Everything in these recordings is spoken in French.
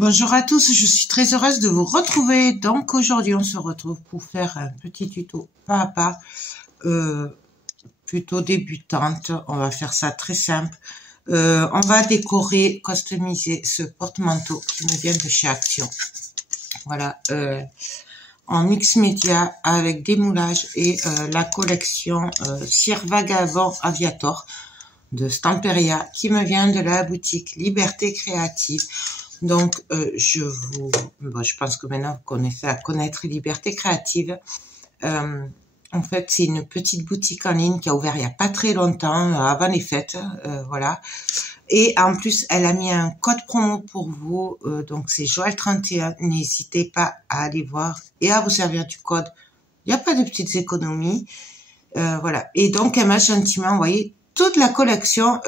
Bonjour à tous, je suis très heureuse de vous retrouver. Donc aujourd'hui on se retrouve pour faire un petit tuto pas à pas, plutôt débutante. On va faire ça très simple. On va décorer, customiser ce porte-manteau qui nous vient de chez Action. Voilà, en mix média avec des moulages et la collection Cire Vagabond Aviator de Stamperia qui me vient de la boutique Liberté Créative. Donc, je pense que maintenant vous commencez à connaître Liberté Créative. En fait, c'est une petite boutique en ligne qui a ouvert il n'y a pas très longtemps, avant les fêtes, voilà. Et en plus, elle a mis un code promo pour vous, donc c'est Joël31. N'hésitez pas à aller voir et à vous servir du code. Il n'y a pas de petites économies, voilà. Et donc, elle m'a gentiment envoyé toute la collection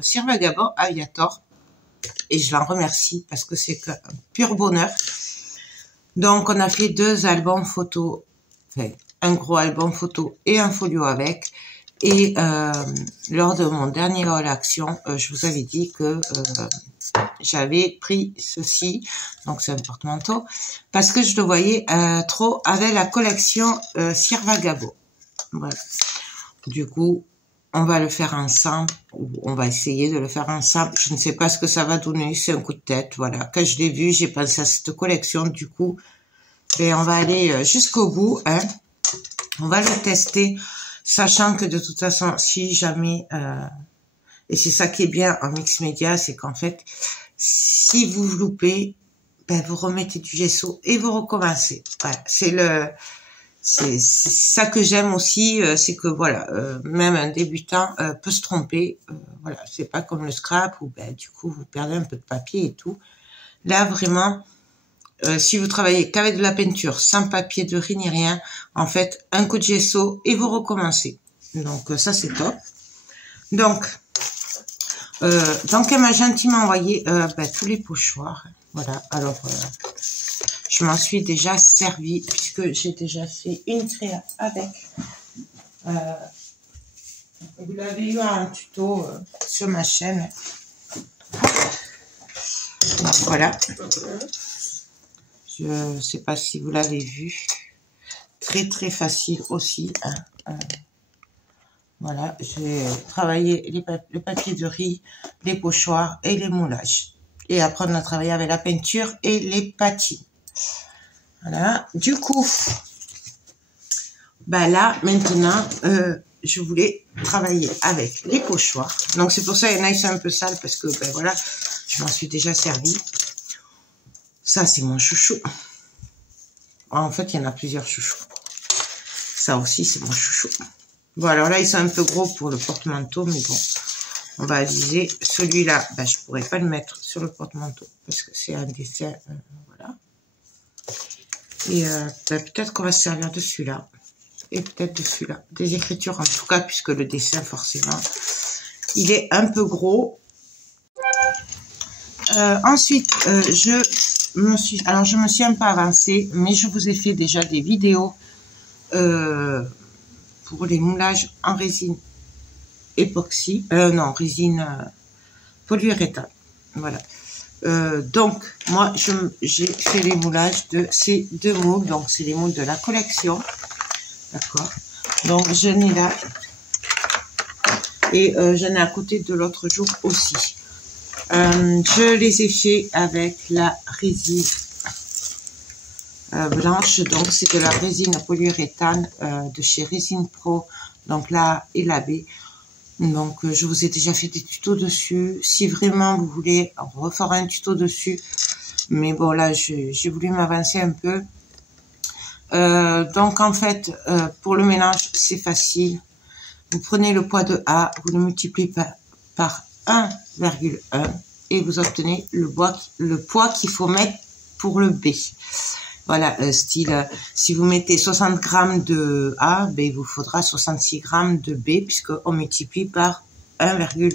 Cire Vagabond Aviator. Et je l'en remercie parce que c'est un pur bonheur. Donc, on a fait 2 albums photos, enfin, un gros album photo et un folio avec. Et lors de mon dernier haul action, je vous avais dit que j'avais pris ceci, donc c'est un porte-manteau, parce que je le voyais trop avec la collection Cire Vagabond. Voilà. Du coup, on va le faire ensemble, ou on va essayer de le faire ensemble. Je ne sais pas ce que ça va donner, c'est un coup de tête, voilà. Quand je l'ai vu, j'ai pensé à cette collection, du coup, et on va aller jusqu'au bout, hein. On va le tester, sachant que de toute façon, si jamais, et c'est ça qui est bien en mix média, c'est qu'en fait, si vous loupez, ben vous remettez du gesso et vous recommencez. Voilà, c'est ça que j'aime aussi, c'est que voilà, même un débutant peut se tromper. Voilà, c'est pas comme le scrap où ben du coup vous perdez un peu de papier et tout. Là vraiment, si vous travaillez qu'avec de la peinture, sans papier de riz ni rien, en fait un coup de gesso et vous recommencez. Donc ça c'est top. Donc elle m'a gentiment envoyé tous les pochoirs. Voilà, alors je m'en suis déjà servi puisque j'ai déjà fait une créa avec. Vous l'avez eu en tuto sur ma chaîne. Donc voilà. Je ne sais pas si vous l'avez vu. Très très facile aussi. Voilà, j'ai travaillé le papier de riz, les pochoirs et les moulages. Et après on a travaillé avec la peinture et les patines. Voilà, du coup, bah là, maintenant, je voulais travailler avec les pochoirs. Donc, c'est pour ça, il y en a, ils sont un peu sales parce que, ben voilà, je m'en suis déjà servi. Ça, c'est mon chouchou. En fait, il y en a plusieurs chouchous. Ça aussi, c'est mon chouchou. Bon, alors là, ils sont un peu gros pour le porte-manteau, mais bon, on va aviser. Celui-là, ben, je pourrais pas le mettre sur le porte-manteau parce que c'est un dessin, voilà. Et peut-être qu'on va se servir de celui-là. Et peut-être de celui-là. Des écritures en tout cas, puisque le dessin, forcément, il est un peu gros. Ensuite, je me suis un peu avancée, mais je vous ai fait déjà des vidéos pour les moulages en résine époxy. Non, résine polyuréthane. Voilà. Donc, moi, j'ai fait les moulages de ces 2 moules. Donc, c'est les moules de la collection. D'accord. Donc, je n'ai là. Et j'en ai à côté de l'autre jour aussi. Je les ai fait avec la résine blanche. Donc, c'est de la résine polyuréthane de chez Résine Pro. Donc, la et la B. Donc, je vous ai déjà fait des tutos dessus. Si vraiment vous voulez, on refera un tuto dessus. Mais bon, là, j'ai voulu m'avancer un peu. Donc, en fait, pour le mélange, c'est facile. Vous prenez le poids de A, vous le multipliez par 1,1 et vous obtenez le poids qu'il faut mettre pour le B. Voilà, style, si vous mettez 60 grammes de A, ben, il vous faudra 66 grammes de B, puisqu'on multiplie par 1,1.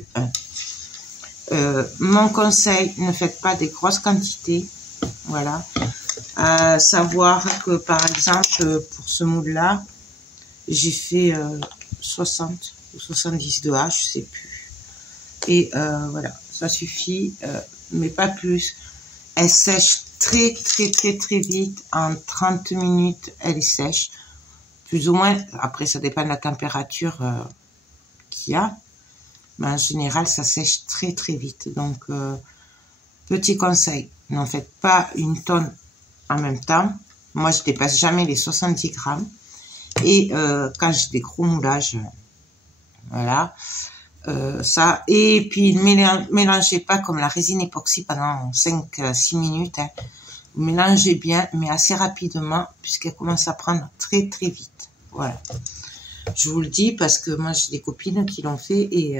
Mon conseil, ne faites pas des grosses quantités. Voilà. Savoir que, par exemple, pour ce moule-là, j'ai fait 60 ou 70 de A, je sais plus. Et voilà, ça suffit, mais pas plus. Elle sèche très vite. En 30 minutes, elle est sèche. Plus ou moins. Après, ça dépend de la température qu'il y a. Mais en général, ça sèche très vite. Donc, petit conseil, n'en faites pas une tonne en même temps. Moi, je dépasse jamais les 70 grammes. Et quand j'ai des gros moulages, voilà, ça. Et puis, ne mélangez pas comme la résine époxy pendant 5-6 minutes. Hein. Vous mélangez bien, mais assez rapidement, puisqu'elle commence à prendre très vite. Voilà. Je vous le dis parce que moi, j'ai des copines qui l'ont fait et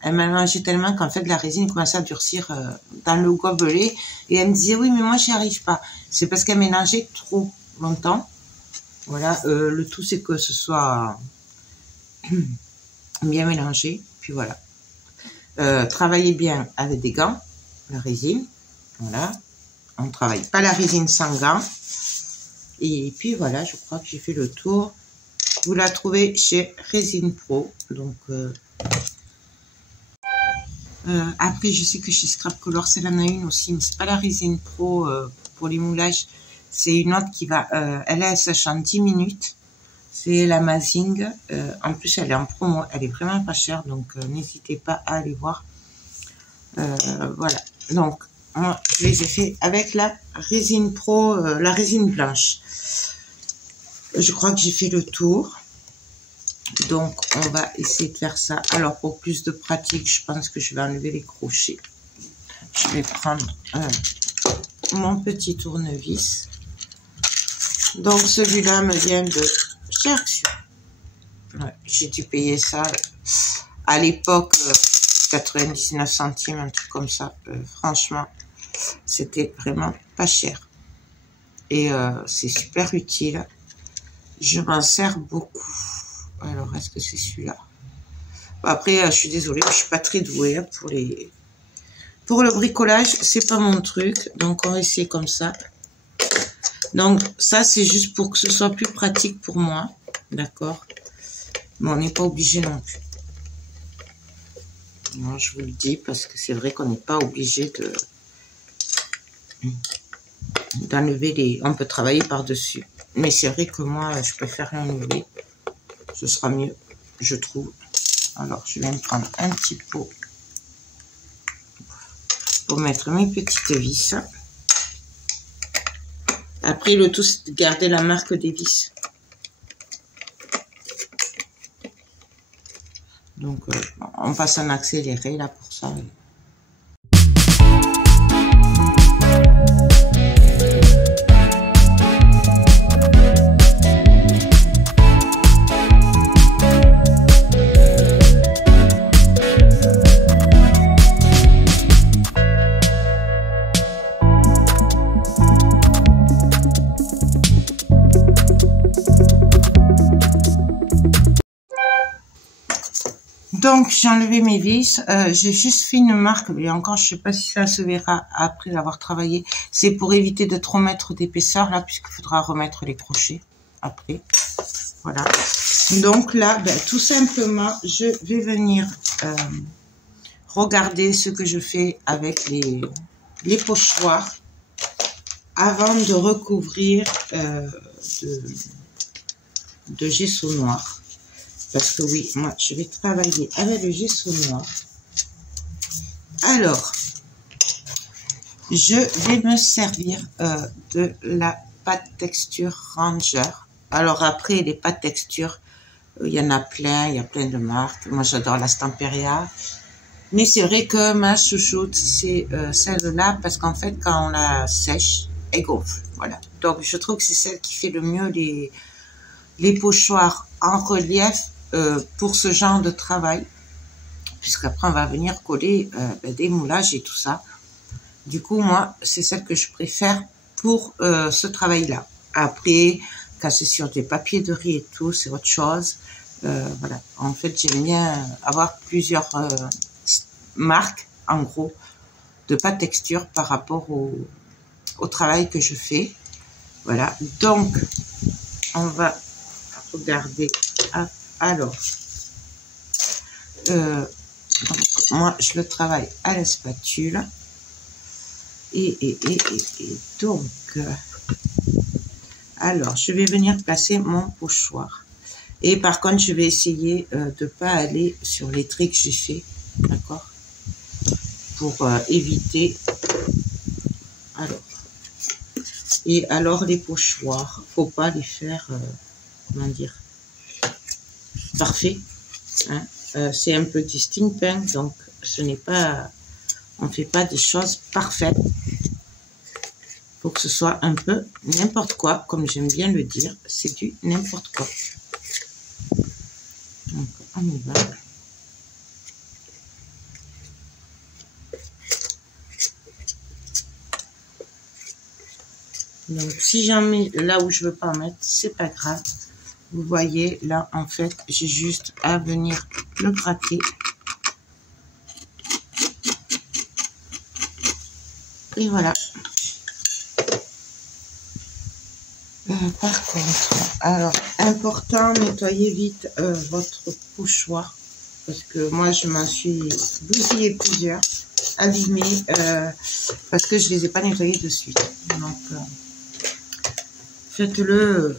elles mélangeaient tellement qu'en fait, la résine commençait à durcir dans le gobelet. Et elles me disaient, oui, mais moi, j'y arrive pas. C'est parce qu'elles mélangeaient trop longtemps. Voilà, le tout, c'est que ce soit bien mélangé. Puis voilà. Travaillez bien avec des gants, la résine. Voilà. On ne travaille pas la résine sans gants. Et puis voilà, je crois que j'ai fait le tour. Vous la trouvez chez Résine Pro. Donc, après, je sais que chez Scrap Color, c'est en a une aussi, mais c'est pas la Résine Pro pour les moulages. C'est une autre qui va, elle sèche en 10 minutes. C'est la Mazing. En plus, elle est en promo. Elle est vraiment pas chère, donc n'hésitez pas à aller voir. Voilà. Donc, moi, je les ai fait avec la Résine Pro, la résine blanche. Je crois que j'ai fait le tour. Donc, on va essayer de faire ça. Alors, pour plus de pratique, je pense que je vais enlever les crochets. Je vais prendre mon petit tournevis. Donc, celui-là me vient de chez Action. Ouais, j'ai dû payer ça à l'époque 99 centimes, un truc comme ça. Franchement, c'était vraiment pas cher. Et c'est super utile. Je m'en sers beaucoup. Alors, est-ce que c'est celui-là? Après, je suis désolée, je suis pas très douée hein, pour le bricolage. C'est pas mon truc. Donc, on va essayer comme ça. Donc, ça, c'est juste pour que ce soit plus pratique pour moi. D'accord? Mais on n'est pas obligé non plus. Non, je vous le dis parce que c'est vrai qu'on n'est pas obligé d'enlever les... On peut travailler par-dessus. Mais c'est vrai que moi, je préfère l'enlever. Ce sera mieux, je trouve. Alors, je vais me prendre un petit pot pour mettre mes petites vis. Après, le tout, c'est de garder la marque des vis. Donc, on passe en accéléré, là, pour ça. Donc, j'ai enlevé mes vis. J'ai juste fait une marque. Et encore, je sais pas si ça se verra après avoir travaillé. C'est pour éviter de trop mettre d'épaisseur, là, puisqu'il faudra remettre les crochets après. Voilà. Donc là, ben, tout simplement, je vais venir regarder ce que je fais avec les pochoirs avant de recouvrir de gesso noir. Parce que oui, moi, je vais travailler avec le gesso noir. Alors, je vais me servir de la pâte texture Ranger. Alors après, les pâtes texture, il y en a plein, il y a plein de marques. Moi, j'adore la Stamperia. Mais c'est vrai que ma chouchoute, c'est celle-là, parce qu'en fait, quand on la sèche, elle gonfle. Voilà. Donc, je trouve que c'est celle qui fait le mieux les pochoirs en relief pour ce genre de travail. Puisqu'après, on va venir coller des moulages et tout ça. Du coup, moi, c'est celle que je préfère pour ce travail-là. Après, quand c'est sur des papiers de riz et tout, c'est autre chose. Voilà. En fait, j'aime bien avoir plusieurs marques, en gros, de pâte texture par rapport au travail que je fais. Voilà. Donc, on va regarder. Alors, donc, moi, je le travaille à la spatule. Et donc, alors, je vais venir placer mon pochoir. Et par contre, je vais essayer de pas aller sur les traits que j'ai fait, d'accord, pour éviter. Alors, et alors les pochoirs, faut pas les faire, comment dire, parfait. Hein. C'est un petit steampunk, donc ce n'est pas, on fait pas des choses parfaites. Faut que ce soit un peu n'importe quoi, comme j'aime bien le dire, c'est du n'importe quoi. Donc, on y va. Donc, si j'en mets là où je veux pas en mettre, c'est pas grave. Vous voyez, là, en fait, j'ai juste à venir le gratter. Et voilà. Par contre, alors, important, nettoyez vite votre pochoir. Parce que moi, je m'en suis bousillé plusieurs, abîmés, parce que je les ai pas nettoyés de suite. Donc, faites-le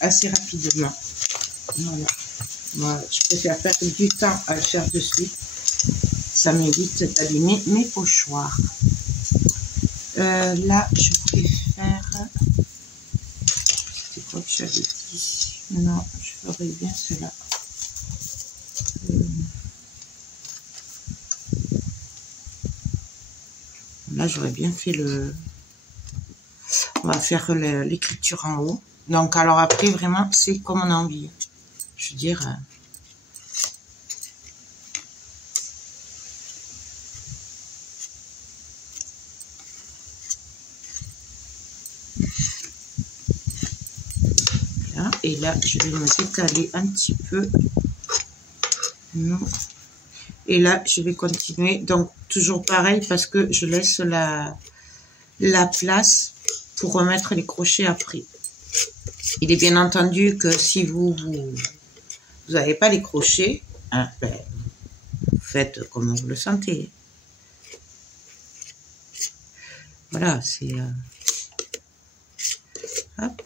assez rapidement. Voilà. Moi, je préfère perdre du temps à le faire de suite. Ça m'évite d'abîmer mes pochoirs. Là, je voulais faire... C'est quoi que j'avais dit? Non, je ferais bien cela. Là, j'aurais bien fait le... On va faire l'écriture en haut. Donc, alors après, vraiment, c'est comme on a envie. Je veux dire... Là, et là, je vais me décaler un petit peu. Et là, je vais continuer. Donc, toujours pareil, parce que je laisse la place pour remettre les crochets après. Il est bien entendu que si vous n'avez pas les crochets, hein, ben, vous faites comme vous le sentez. Voilà, c'est... hop.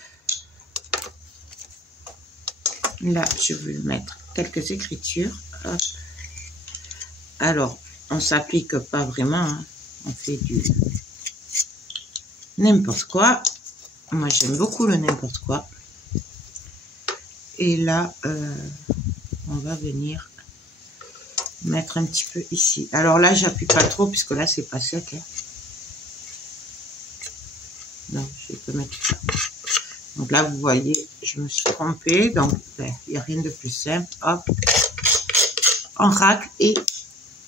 Là, je vais mettre quelques écritures. Hop. Alors, on s'applique pas vraiment. Hein. On fait du n'importe quoi. Moi, j'aime beaucoup le n'importe quoi. Et là, on va venir mettre un petit peu ici. Alors là, j'appuie pas trop puisque là, c'est pas sec. Hein. Non, je peux mettre ça. Donc là, vous voyez, je me suis trompée. Donc, il n'y a rien de plus simple. Hop, on racle et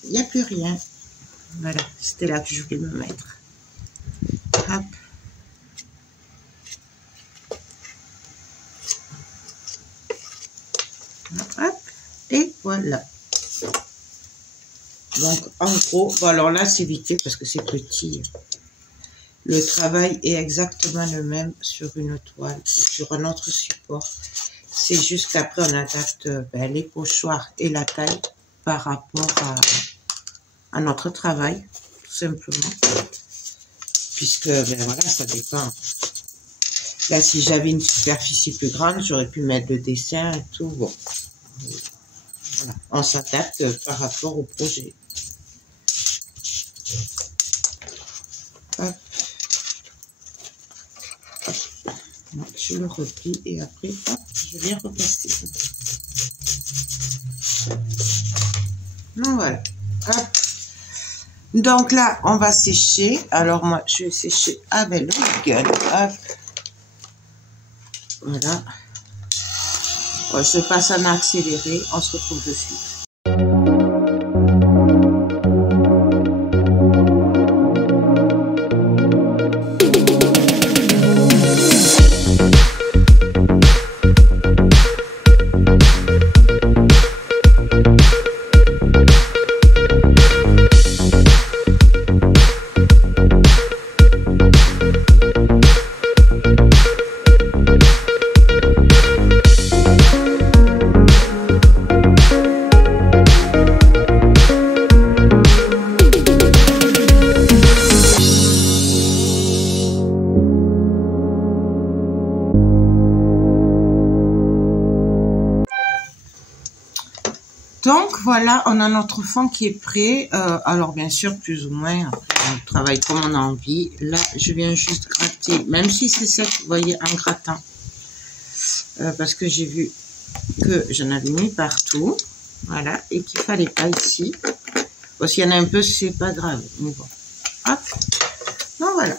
il n'y a plus rien. Voilà, c'était là que je voulais me mettre. Hop. Hop, et voilà. Donc, en gros, bon, alors là, c'est vite parce que c'est petit. Le travail est exactement le même sur une toile, sur un autre support. C'est juste qu'après, on adapte les pochoirs et la taille par rapport à notre travail, tout simplement. Puisque, voilà, ça dépend. Là, si j'avais une superficie plus grande, j'aurais pu mettre le dessin et tout. Bon, voilà. On s'adapte par rapport au projet. Hop. Je le replie et après, hop, je viens repasser. Donc voilà. Hop. Donc là, on va sécher. Alors moi, je vais sécher avec le gun. Hop. Voilà. Je passe en accéléré. On se retrouve de suite. Donc voilà, on a notre fond qui est prêt. Alors bien sûr, plus ou moins, après, on travaille comme on a envie. Là, je viens juste gratter, même si c'est sec, vous voyez, en grattant. Parce que j'ai vu que j'en avais mis partout. Voilà, et qu'il fallait pas ici. Bon, s'il y en a un peu, c'est pas grave. Mais bon, hop. Donc voilà.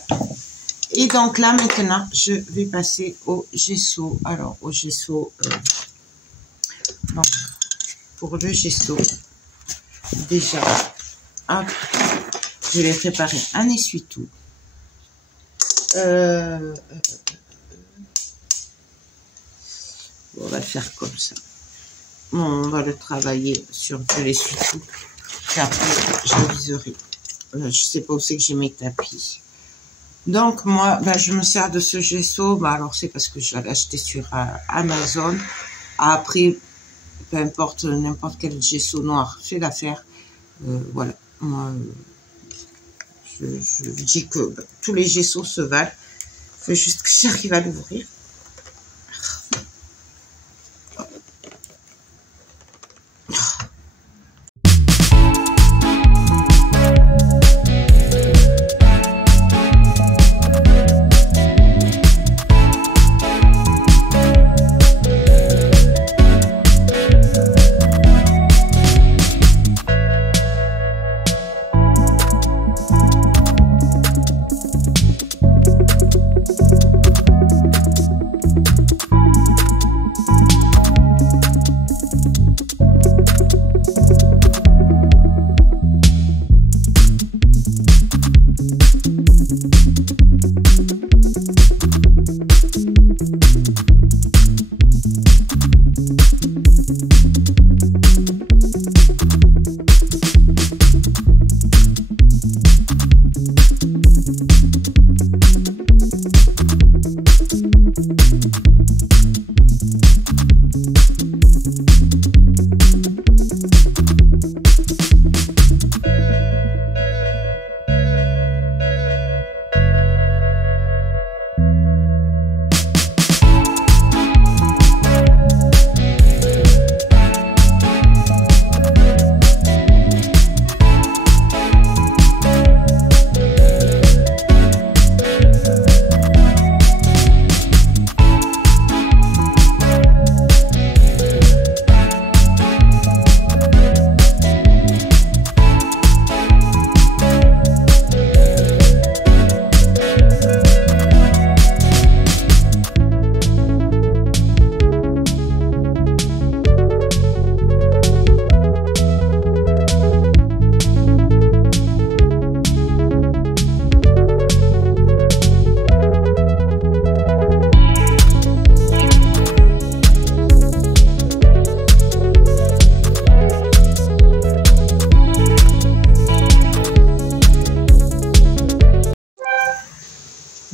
Et donc là, maintenant, je vais passer au gesso. Alors, au gesso, donc, pour le gesso, déjà, hop, je vais préparer un essuie-tout. On va faire comme ça. Bon, on va le travailler sur de l'essuie-tout. Et après, je viserai. Je sais pas où c'est que j'ai mes tapis. Donc, moi, ben, je me sers de ce gesso. Ben, alors, c'est parce que je l'ai acheté sur Amazon. Après, peu importe, n'importe quel gesso noir, c'est l'affaire. Voilà. Moi, je dis que ben, tous les gessos se valent. Il faut juste que j'arrive à l'ouvrir.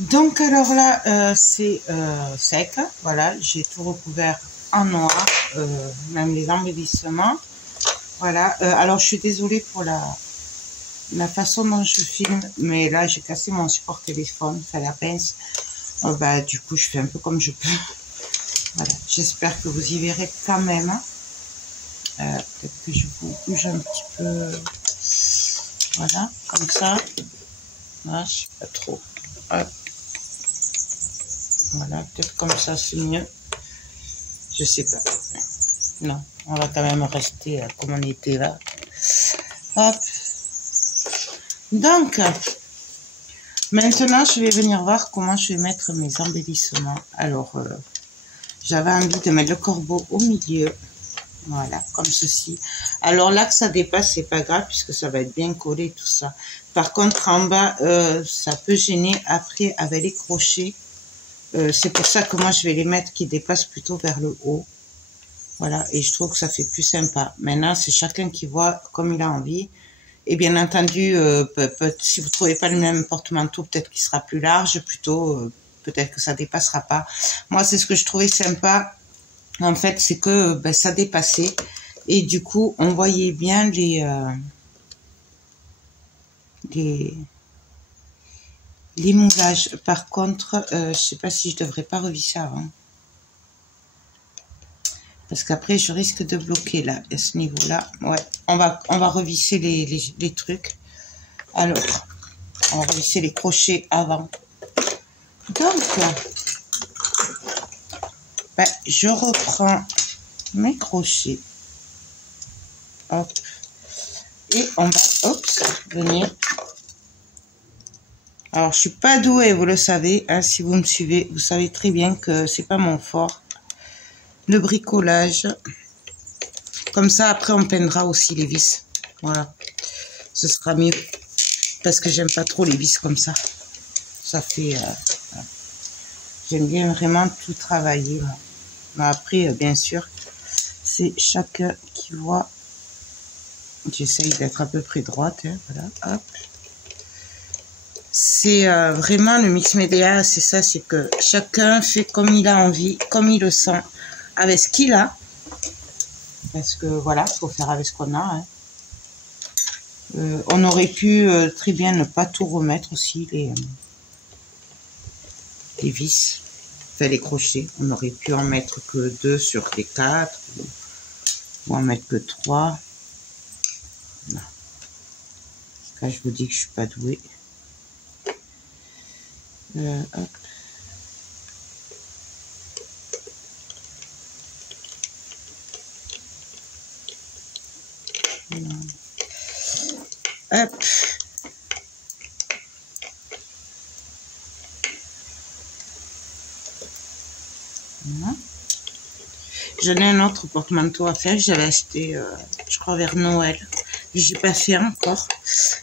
Donc alors là, c'est sec, voilà, j'ai tout recouvert en noir, même les embellissements. Voilà, alors je suis désolée pour la façon dont je filme, mais là j'ai cassé mon support téléphone, ça la pince. Bah, du coup je fais un peu comme je peux. Voilà, j'espère que vous y verrez quand même. Peut-être que je vous bouge un petit peu. Voilà, comme ça. Ah, je sais pas trop. Hop. Voilà, peut-être comme ça c'est mieux. Je sais pas. Non, on va quand même rester comme on était là. Hop. Donc, maintenant je vais venir voir comment je vais mettre mes embellissements. Alors, j'avais envie de mettre le corbeau au milieu. Voilà, comme ceci. Alors là que ça dépasse, c'est pas grave puisque ça va être bien collé tout ça. Par contre, en bas, ça peut gêner après avec les crochets. C'est pour ça que moi, je vais les mettre qui dépassent plutôt vers le haut. Voilà, et je trouve que ça fait plus sympa. Maintenant, c'est chacun qui voit comme il a envie. Et bien entendu, si vous trouvez pas le même porte-manteau, peut-être qu'il sera plus large, plutôt, peut-être que ça dépassera pas. Moi, c'est ce que je trouvais sympa. En fait, c'est que ben, ça dépassait. Et du coup, on voyait bien les moulages. Par contre, je sais pas si je devrais pas revisser avant. Parce qu'après, je risque de bloquer là, à ce niveau-là. Ouais, on va revisser les trucs. Alors, on va revisser les crochets avant. Donc, ben, je reprends mes crochets. Hop. Et on va, venir. Alors, je suis pas douée, vous le savez, hein, si vous me suivez, vous savez très bien que c'est pas mon fort. Le bricolage. Comme ça, après, on peindra aussi les vis. Voilà. Ce sera mieux. Parce que j'aime pas trop les vis comme ça. Ça fait... voilà. J'aime bien vraiment tout travailler. Moi. Mais après, bien sûr, c'est chacun qui voit. J'essaye d'être à peu près droite. Hein, voilà. Hop. C'est vraiment le mix média, c'est ça, c'est que chacun fait comme il a envie, comme il le sent, avec ce qu'il a. Parce que voilà, il faut faire avec ce qu'on a. Hein. On aurait pu très bien ne pas tout remettre aussi, les vis, enfin les crochets. On aurait pu en mettre que 2 sur les 4, ou en mettre que 3. Non. Là, je vous dis que je suis pas douée. Hop. Hop. Voilà. J'en ai un autre porte-manteau à faire. J'avais acheté, je crois, vers Noël. J'ai pas fait encore.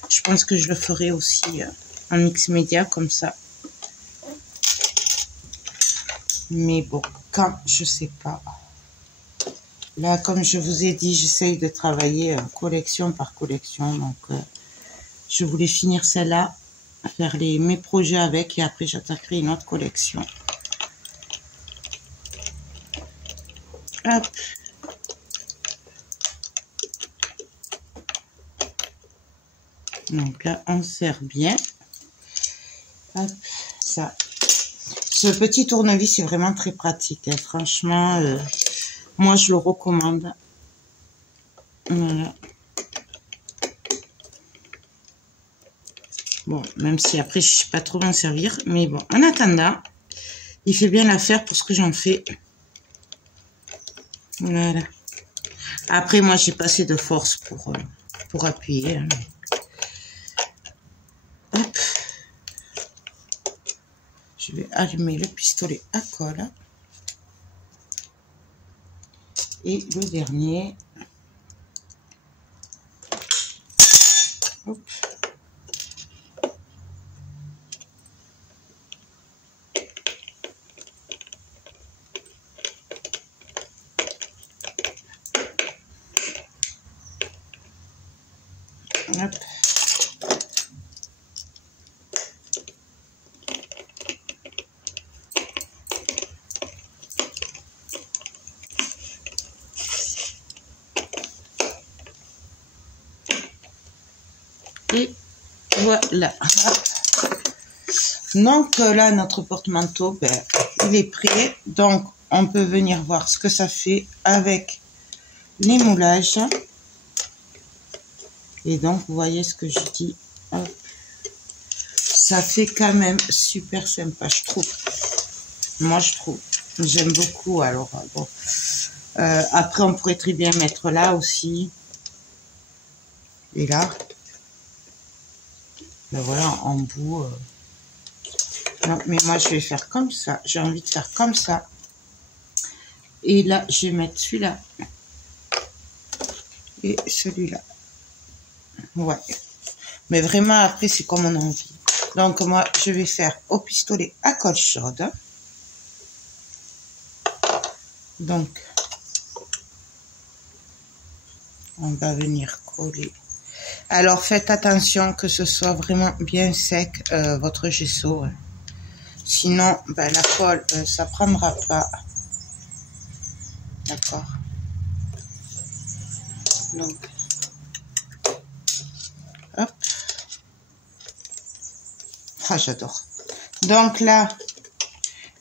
Je pense que je le ferai aussi en mix média comme ça. Mais bon, quand, je sais pas. Là, comme je vous ai dit, j'essaye de travailler collection par collection. Donc, je voulais finir celle-là, faire mes projets avec, et après, j'attaquerai une autre collection. Hop. Donc là, on serre bien. Hop, ça. Ce petit tournevis, c'est vraiment très pratique. Hein. Franchement, moi, je le recommande. Voilà. Bon, même si après, je ne sais pas trop m'en servir. Mais bon, en attendant, il fait bien l'affaire pour ce que j'en fais. Voilà. Après, moi, j'ai pas assez de force pour appuyer. Hein. Hop. Je vais allumer le pistolet à colle. Et le dernier. Hop. Hop. Et voilà. Donc là, notre porte-manteau, ben, il est prêt. Donc, on peut venir voir ce que ça fait avec les moulages. Et donc, vous voyez ce que je dis. Hop. Ça fait quand même super sympa, je trouve. Moi, je trouve. J'aime beaucoup. Alors, bon. Après, on pourrait très bien mettre là aussi. Et là. Ben voilà, en bout. Non, mais moi, je vais faire comme ça. J'ai envie de faire comme ça. Et là, je vais mettre celui-là. Et celui-là. Ouais. Mais vraiment, après, c'est comme on a envie. Donc, moi, je vais faire au pistolet à colle chaude. Donc, on va venir coller. Alors, faites attention que ce soit vraiment bien sec, votre gesso. Sinon, ben, la colle, ça prendra pas. D'accord. Donc, hop. Ah, j'adore. Donc là,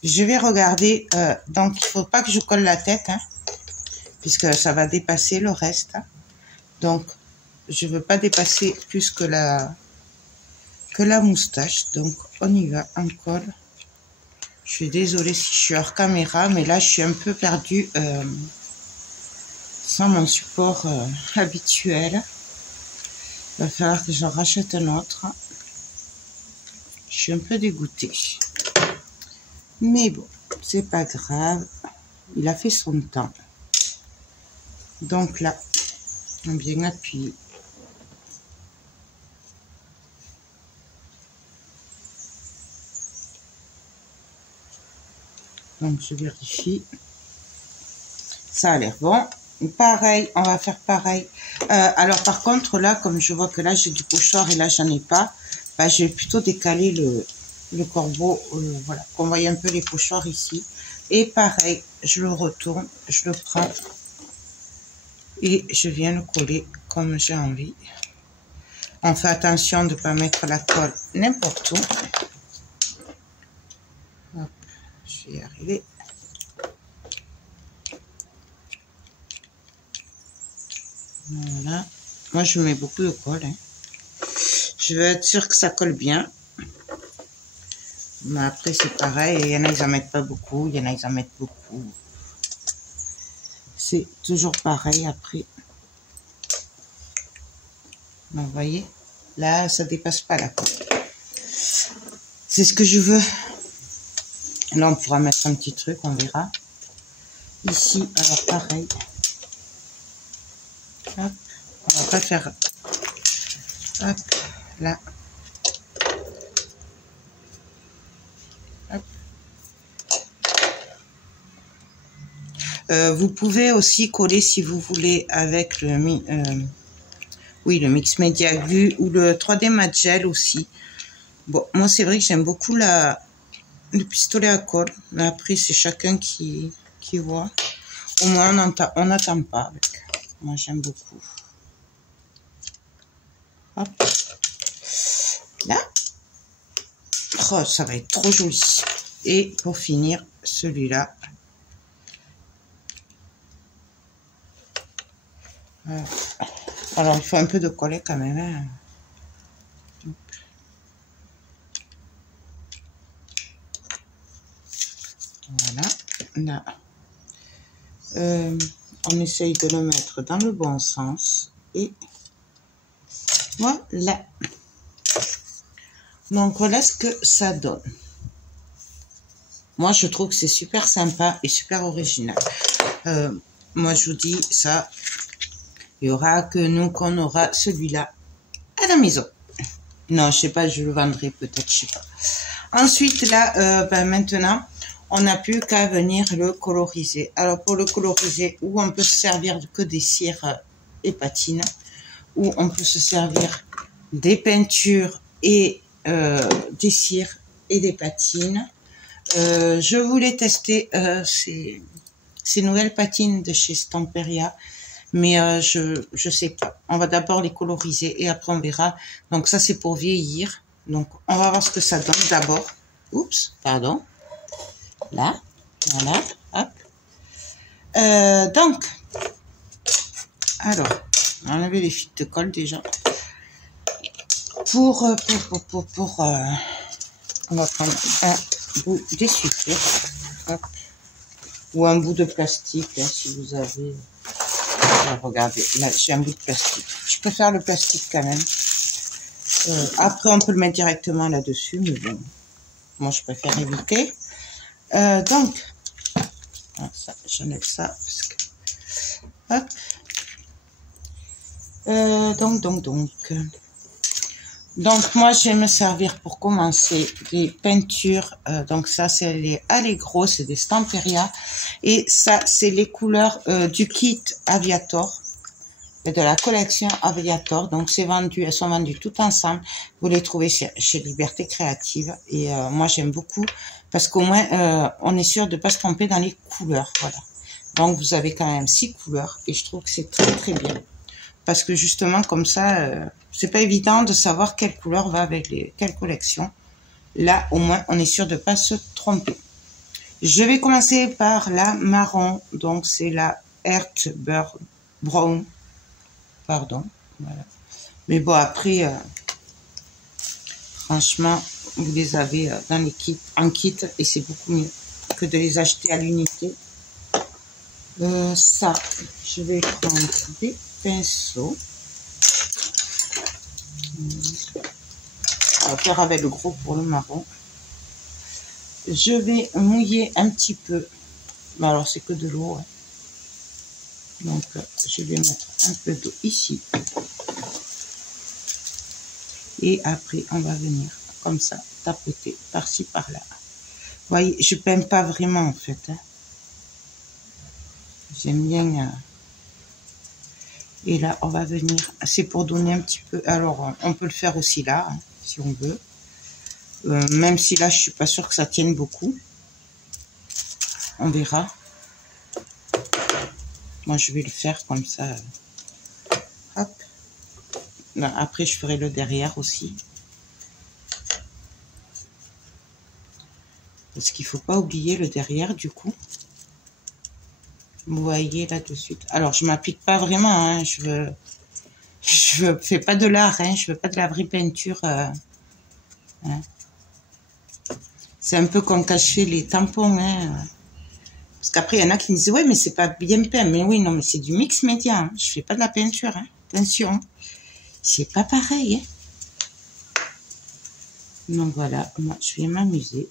je vais regarder. Donc, il faut pas que je colle la tête. Hein. puisque ça va dépasser le reste. Donc, je veux pas dépasser plus que la moustache. Donc, on y va, on colle. Je suis désolée si je suis hors caméra, mais là, je suis un peu perdue sans mon support habituel. Il va falloir que j'en rachète un autre. Je suis un peu dégoûtée. Mais bon, c'est pas grave. Il a fait son temps. Donc là, on vient bien appuyer. Donc je vérifie. Ça a l'air bon. Pareil, on va faire pareil. Alors par contre là, comme je vois que là j'ai du pochoir et là j'en ai pas, bah, je vais plutôt décaler le corbeau, voilà, qu'on voit un peu les pochoirs ici. Et pareil, je le retourne, je le prends et je viens le coller comme j'ai envie. On fait attention de ne pas mettre la colle n'importe où. Hop, je vais y arriver. Voilà. Moi, je mets beaucoup de colle. Hein. Je veux être sûre que ça colle bien. Mais après, c'est pareil. Il y en a, ils en mettent pas beaucoup. Il y en a, ils en mettent beaucoup. C'est toujours pareil après. Donc, vous voyez, là, ça dépasse pas la colle. C'est ce que je veux. Là, on pourra mettre un petit truc, on verra. Ici, alors pareil. Hop. On va pas faire... Hop, là. Hop. Vous pouvez aussi coller si vous voulez avec le le Mix Media Glue ou le 3D Matte Gel aussi. Bon, moi c'est vrai que j'aime beaucoup le pistolet à colle, mais après c'est chacun qui voit. Au moins on n'attend pas avec. Moi j'aime beaucoup. Hop. Là. Oh, ça va être trop joli. Et pour finir, celui-là. Alors, il faut un peu de coller quand même. Hein. Voilà. Là. On essaye de le mettre dans le bon sens. Et voilà. Donc, voilà ce que ça donne. Moi, je trouve que c'est super sympa et super original. Moi, je vous dis ça. Il y aura que nous qu'on aura celui-là à la maison. Non, je sais pas, je le vendrai peut-être, je sais pas. Ensuite, là, maintenant, on n'a plus qu'à venir le coloriser. Alors, pour le coloriser, ou on peut se servir que des cires et patines, ou on peut se servir des peintures et des cires et des patines. Je voulais tester ces nouvelles patines de chez Stamperia. Mais je sais pas. On va d'abord les coloriser et après on verra. Donc ça c'est pour vieillir. Donc on va voir ce que ça donne d'abord. Oups, pardon. Là, voilà, hop. Donc, alors, on va enlever les fils de colle déjà. On va prendre un bout d'essuie-tout. Ou un bout de plastique, hein, si vous avez... Regardez, là j'ai un bout de plastique. Je préfère le plastique quand même. Après, on peut le mettre directement là-dessus, mais bon, moi je préfère éviter. Donc, ça, j'enlève ça. Parce que, hop. Donc, moi, je vais me servir pour commencer des peintures. Donc, ça, c'est les Allegro, c'est des Stamperia. Et ça, c'est les couleurs du kit Aviator et de la collection Aviator. Donc, c'est vendu, elles sont vendues toutes ensemble. Vous les trouvez chez Liberté Créative. Et moi, j'aime beaucoup parce qu'au moins, on est sûr de ne pas se tromper dans les couleurs. Voilà. Donc, vous avez quand même 6 couleurs et je trouve que c'est très, très bien. Parce que justement, comme ça, c'est pas évident de savoir quelle couleur va avec quelle collection. Là, au moins, on est sûr de ne pas se tromper. Je vais commencer par la marron. Donc, c'est la Earth Brown, pardon, voilà. Mais bon, après, franchement, vous les avez dans les kits, en kit, et c'est beaucoup mieux que de les acheter à l'unité. Ça, je vais prendre des pinceaux. On va faire avec le gros pour le marron. Je vais mouiller un petit peu. Mais alors, c'est que de l'eau. Hein. Donc, je vais mettre un peu d'eau ici. Et après, on va venir comme ça, tapoter par-ci, par-là. Vous voyez, je peins pas vraiment en fait. Hein. J'aime bien. Et là, on va venir. C'est pour donner un petit peu. Alors, on peut le faire aussi là, hein, si on veut. Même si là, je suis pas sûre que ça tienne beaucoup. On verra. Moi, je vais le faire comme ça. Hop. Là, après, je ferai le derrière aussi. Parce qu'il faut pas oublier le derrière, du coup. Vous voyez là de suite. Alors, je m'applique pas vraiment. Hein, je fais pas de l'art. Hein, je veux pas de la vraie peinture. Hein. C'est un peu comme cacher les tampons. Hein. Parce qu'après, il y en a qui me disent, ouais, mais c'est pas bien peint. Mais oui, non, mais c'est du mix média. Hein. Je fais pas de la peinture. Hein. Attention. C'est pas pareil. Hein. Donc voilà, moi, je vais m'amuser.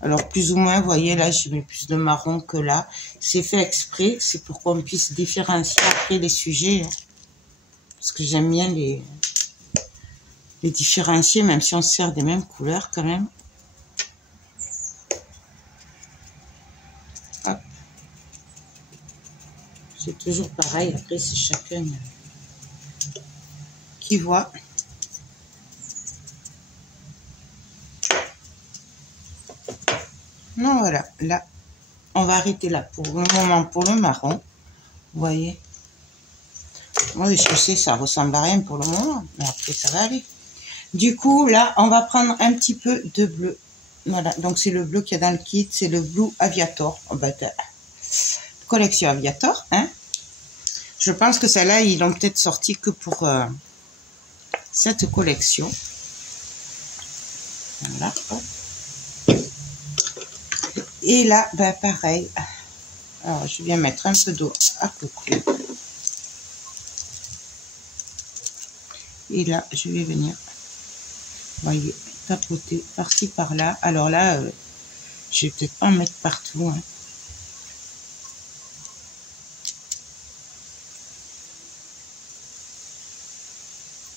Alors, plus ou moins, vous voyez, là, je mets plus de marron que là. C'est fait exprès. C'est pour qu'on puisse différencier après les sujets. Hein. Parce que j'aime bien les différencier, même si on se sert des mêmes couleurs quand même. Hop. C'est toujours pareil. Après, c'est chacun qui voit. Non, voilà. Là, on va arrêter là pour le moment pour le marron. Vous voyez. Oui, je sais, ça ressemble à rien pour le moment. Mais après, ça va aller. Du coup, là, on va prendre un petit peu de bleu. Voilà. Donc, c'est le bleu qu'il y a dans le kit. C'est le Blue Aviator. Oh, bah, collection Aviator. Hein. Je pense que celle-là, ils l'ont peut-être sorti que pour cette collection. Voilà. Hop. Et là, ben pareil. Alors, je viens mettre un peu d'eau à peu près. Et là, je vais venir, vous voyez, tapoter par-ci, par-là. Alors là, je vais peut-être pas en mettre partout. Hein.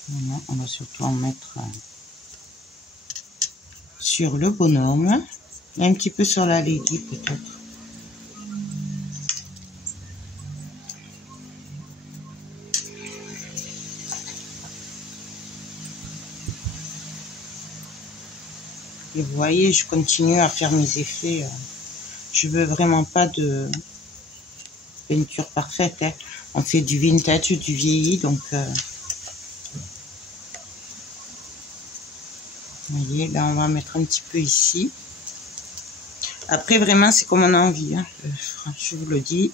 Voilà, on va surtout en mettre sur le bonhomme. Et un petit peu sur la lady, peut-être. Et vous voyez, je continue à faire mes effets. Je veux vraiment pas de peinture parfaite. Hein. On fait du vintage, du vieilli, donc... vous voyez, là, on va mettre un petit peu ici. Après, vraiment, c'est comme on a envie. Hein. Je vous le dis.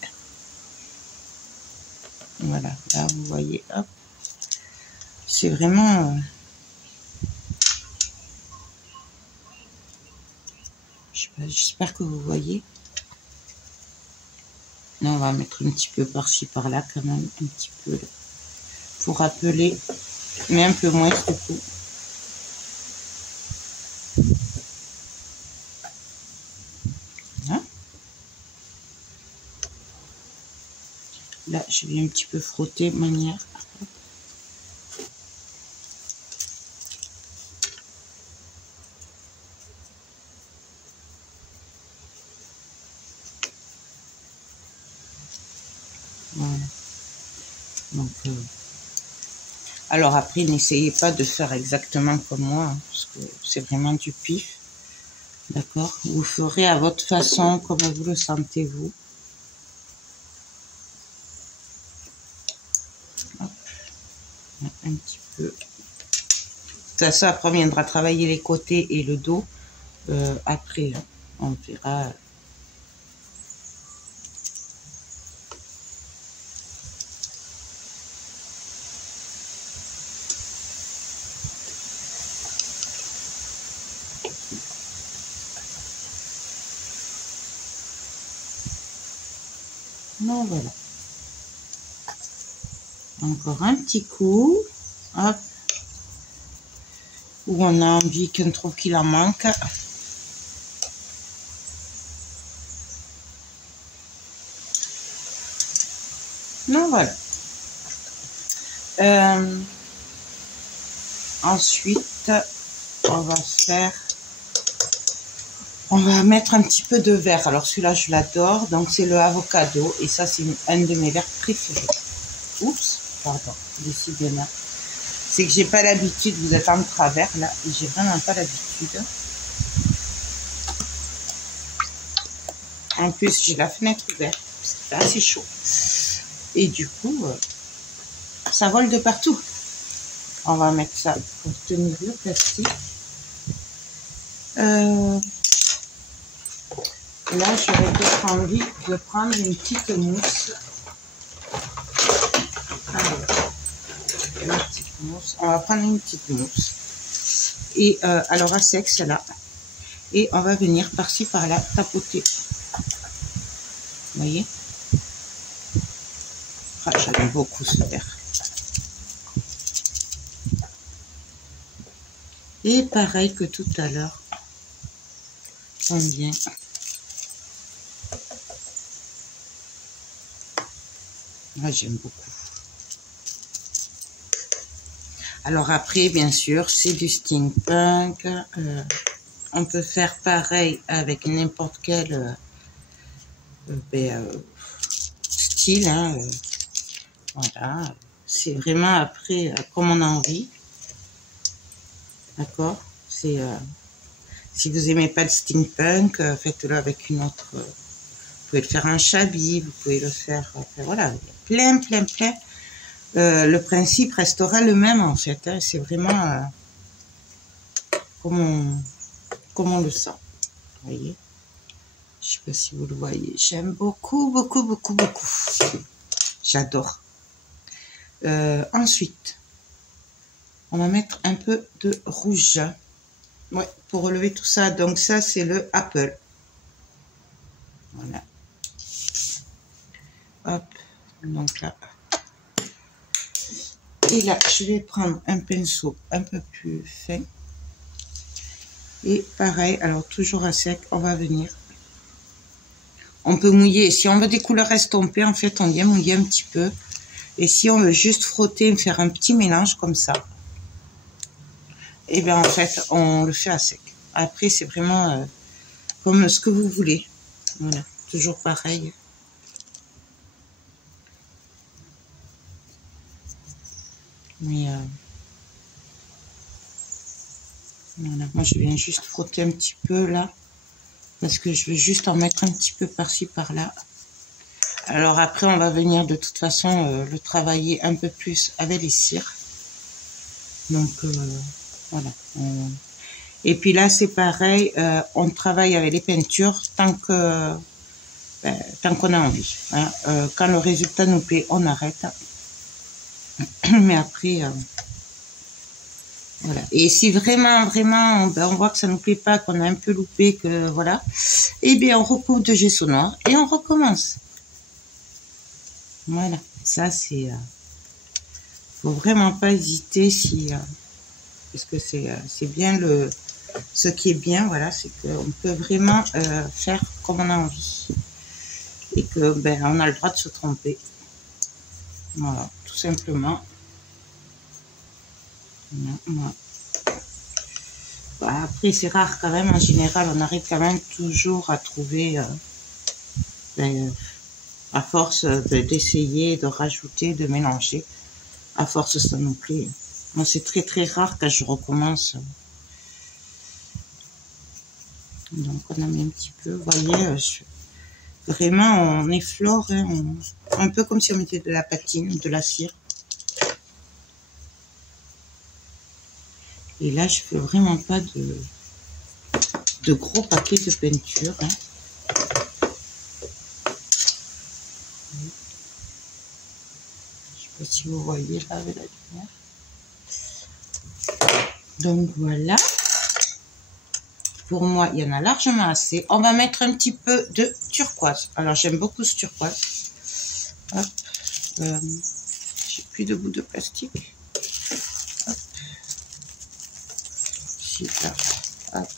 Voilà, là, vous voyez, hop. C'est vraiment... J'espère que vous voyez. Là, on va mettre un petit peu par-ci, par-là, quand même. Un petit peu, là, pour rappeler. Mais un peu moins, du coup. Voilà. Là, je vais un petit peu frotter de manière... Voilà. Donc, alors après, n'essayez pas de faire exactement comme moi, hein, parce que c'est vraiment du pif. D'accord? Vous ferez à votre façon, comme vous le sentez, vous. Hop. Un petit peu. Ça, après, on viendra travailler les côtés et le dos. Après, on verra. Donc voilà. Encore un petit coup. Hop. Où on a envie qu'on trouve qu'il en manque. Donc voilà. Ensuite, on va mettre un petit peu de verre. Alors celui-là, je l'adore. Donc c'est le avocado. Et ça, c'est un de mes verres préférés. Oups, pardon, décidément. C'est que j'ai pas l'habitude, vous êtes en travers là, et j'ai vraiment pas l'habitude. En plus, j'ai la fenêtre ouverte, c'est assez chaud. Et du coup, ça vole de partout. On va mettre ça pour tenir le plastique. Là, j'aurais peut-être envie de prendre une petite mousse. On va prendre une petite mousse. Et alors à sec, celle-là. Et on va venir par-ci, par-là, tapoter. Vous voyez? Ah, j'aime beaucoup ce verre. Et pareil que tout à l'heure, on vient. Moi, j'aime beaucoup. Alors après, bien sûr, c'est du steampunk. On peut faire pareil avec n'importe quel style. Hein, voilà. C'est vraiment après comme on a envie. D'accord. C'est si vous aimez pas le steampunk, faites-le avec une autre. Vous pouvez le faire en chablis, vous pouvez le faire. Voilà, il y a plein. Le principe restera le même en fait. Hein, c'est vraiment comme on le sent. Vous voyez? Je sais pas si vous le voyez. J'aime beaucoup. J'adore. Ensuite, on va mettre un peu de rouge. Ouais, pour relever tout ça. Donc ça, c'est le Apple. Voilà. Hop. Donc là. Et là, je vais prendre un pinceau un peu plus fin. Et pareil, alors toujours à sec, on va venir. On peut mouiller. Si on veut des couleurs estompées, en fait, on vient mouiller un petit peu. Et si on veut juste frotter, faire un petit mélange comme ça, et bien en fait, on le fait à sec. Après, c'est vraiment comme ce que vous voulez. Voilà, toujours pareil. Mais voilà, moi je viens juste frotter un petit peu là, parce que je veux juste en mettre un petit peu par-ci par-là. Alors après, on va venir de toute façon le travailler un peu plus avec les cires. Donc voilà. Et puis là, c'est pareil, on travaille avec les peintures tant qu'on a envie. Hein. Quand le résultat nous plaît, on arrête. Mais après, voilà. Et si vraiment, on voit que ça nous plaît pas, qu'on a un peu loupé, que voilà, eh bien, on recouvre de gesso noir et on recommence. Voilà. Ça, c'est... faut vraiment pas hésiter si... parce que c'est bien ce qui est bien, voilà, c'est qu'on peut vraiment faire comme on a envie. Et que, on a le droit de se tromper. Voilà, tout simplement. Voilà. Après, c'est rare quand même, en général, on arrive quand même toujours à trouver, à force d'essayer, de rajouter, de mélanger, à force ça nous plaît. Moi, c'est très rare quand je recommence. Donc, on a mis un petit peu, vous voyez, vraiment, on effleure, hein, un peu comme si on mettait de la patine, de la cire. Et là, je fais vraiment pas de gros paquets de peinture. Hein. Je sais pas si vous voyez là avec la lumière. Donc voilà. Pour moi, il y en a largement assez. On va mettre un petit peu de turquoise. Alors, j'aime beaucoup ce turquoise. Hop. J'ai plus de bout de plastique. Hop. Super. Hop.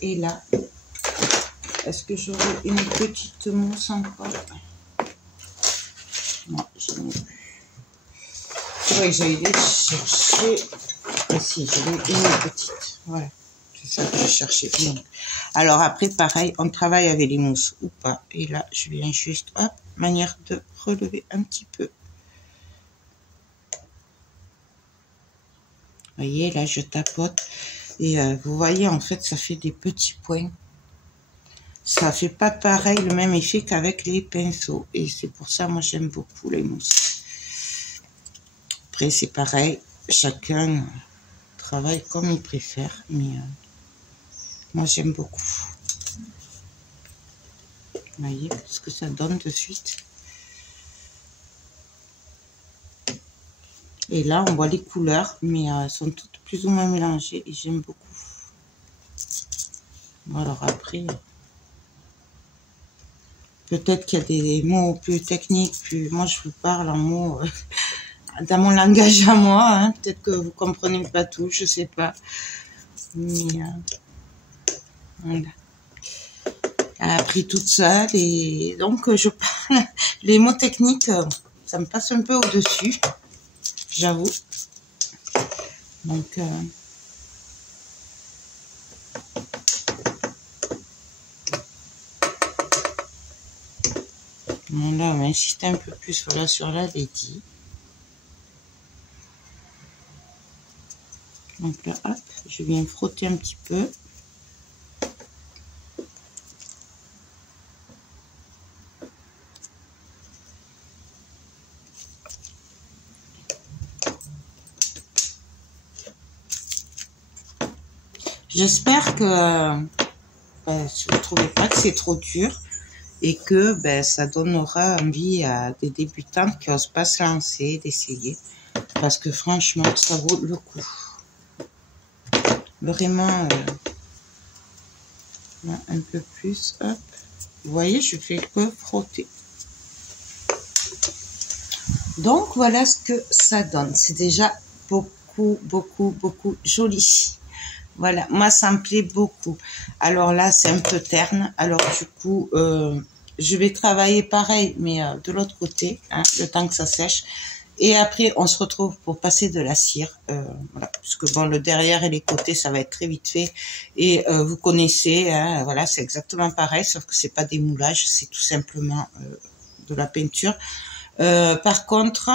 Et là, est-ce que j'aurai une petite mousse encore? Non, j'en ai plus. C'est vrai que j'ai été chercher. Ici, j'en ai une petite. Voilà, c'est ça que je cherchais. Donc, alors après, pareil, on travaille avec les mousses ou pas. Et là, je viens juste, hop, manière de relever un petit peu. Vous voyez, là, je tapote. Et vous voyez, en fait, ça fait des petits points. Ça fait pas pareil, le même effet qu'avec les pinceaux. Et c'est pour ça, moi, j'aime beaucoup les mousses. Après, c'est pareil. Chacun travaille comme il préfère. Mais moi, j'aime beaucoup. Vous voyez ce que ça donne de suite. Et là, on voit les couleurs, mais elles sont toutes plus ou moins mélangées. Et j'aime beaucoup. Bon, alors après... Peut-être qu'il y a des mots plus techniques, plus moi je vous parle en mots dans mon langage à moi. Hein. Peut-être que vous comprenez pas tout, je sais pas. Mais voilà. Elle a appris toute seule et donc je parle. Les mots techniques, ça me passe un peu au-dessus, j'avoue. Donc là, on va insister un peu plus voilà, sur la dédie. Donc là, hop, je viens frotter un petit peu. J'espère que si vous ne trouvez pas que c'est trop dur et que ça donnera envie à des débutantes qui n'osent pas se lancer, d'essayer. Parce que franchement, ça vaut le coup. Vraiment, un peu plus. Hop. Vous voyez, je fais que frotter. Donc, voilà ce que ça donne. C'est déjà beaucoup, beaucoup, beaucoup joli. Voilà, moi, ça me plaît beaucoup. Alors là, c'est un peu terne. Alors, du coup, je vais travailler pareil, mais de l'autre côté, hein, le temps que ça sèche. Et après, on se retrouve pour passer de la cire. Voilà, puisque bon, le derrière et les côtés, ça va être très vite fait. Et vous connaissez, hein, voilà, c'est exactement pareil, sauf que c'est pas des moulages, c'est tout simplement de la peinture. Par contre,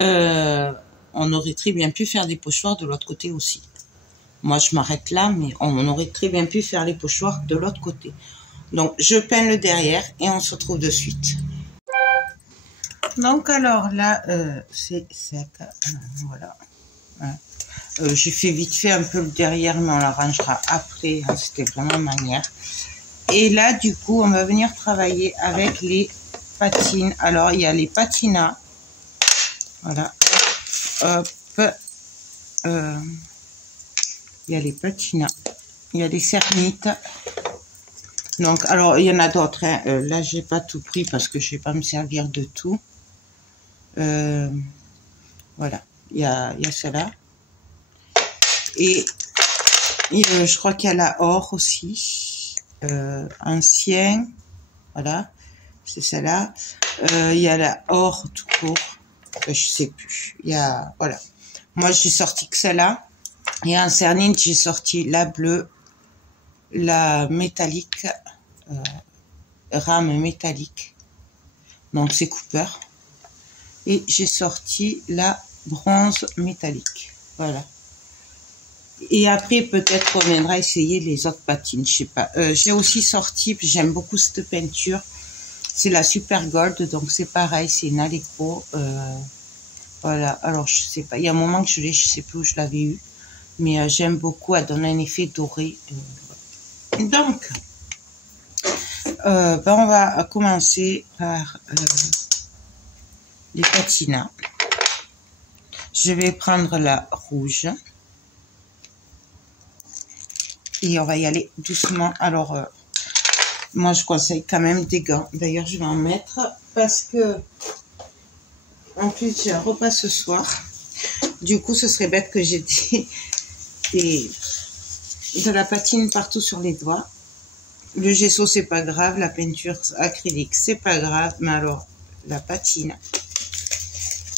on aurait très bien pu faire des pochoirs de l'autre côté aussi. Moi, je m'arrête là, mais on aurait très bien pu faire les pochoirs de l'autre côté. Donc, je peins le derrière et on se retrouve de suite. Donc, alors là, c'est sec. Voilà. J'ai fait vite fait un peu le derrière, mais on l'arrangera après. Hein, c'était vraiment manière. Et là, du coup, on va venir travailler avec les patines. Alors, il y a les patinas. Voilà. Hop. Il y a les patinas. Il y a les cernites. Donc, alors, il y en a d'autres. Hein. Là, j'ai pas tout pris parce que je vais pas me servir de tout. Voilà. Il y a celle-là. Et je crois qu'il y a la or aussi. Ancien. Voilà. C'est celle-là. Il y a la or tout court. Je sais plus. Il y a, voilà. Moi, j'ai sorti que celle-là. Et en cernine, j'ai sorti la bleue, la métallique, rame métallique. Donc, c'est Cooper. Et j'ai sorti la bronze métallique. Voilà. Et après, peut-être on viendra essayer les autres patines. Je sais pas. J'ai aussi sorti, j'aime beaucoup cette peinture. C'est la Super Gold. Donc, c'est pareil. C'est une Allegro. Voilà. Alors, je sais pas. Il y a un moment que je l'ai, je sais plus où je l'avais eu. Mais j'aime beaucoup, elle donne un effet doré. Donc, on va commencer par les patinas. Je vais prendre la rouge. Et on va y aller doucement. Alors, moi, je conseille quand même des gants. D'ailleurs, je vais en mettre parce que, en plus, j'ai un repas ce soir. Du coup, ce serait bête que j'ai de la patine partout sur les doigts. Le gesso, c'est pas grave. La peinture acrylique, c'est pas grave. Mais alors, la patine.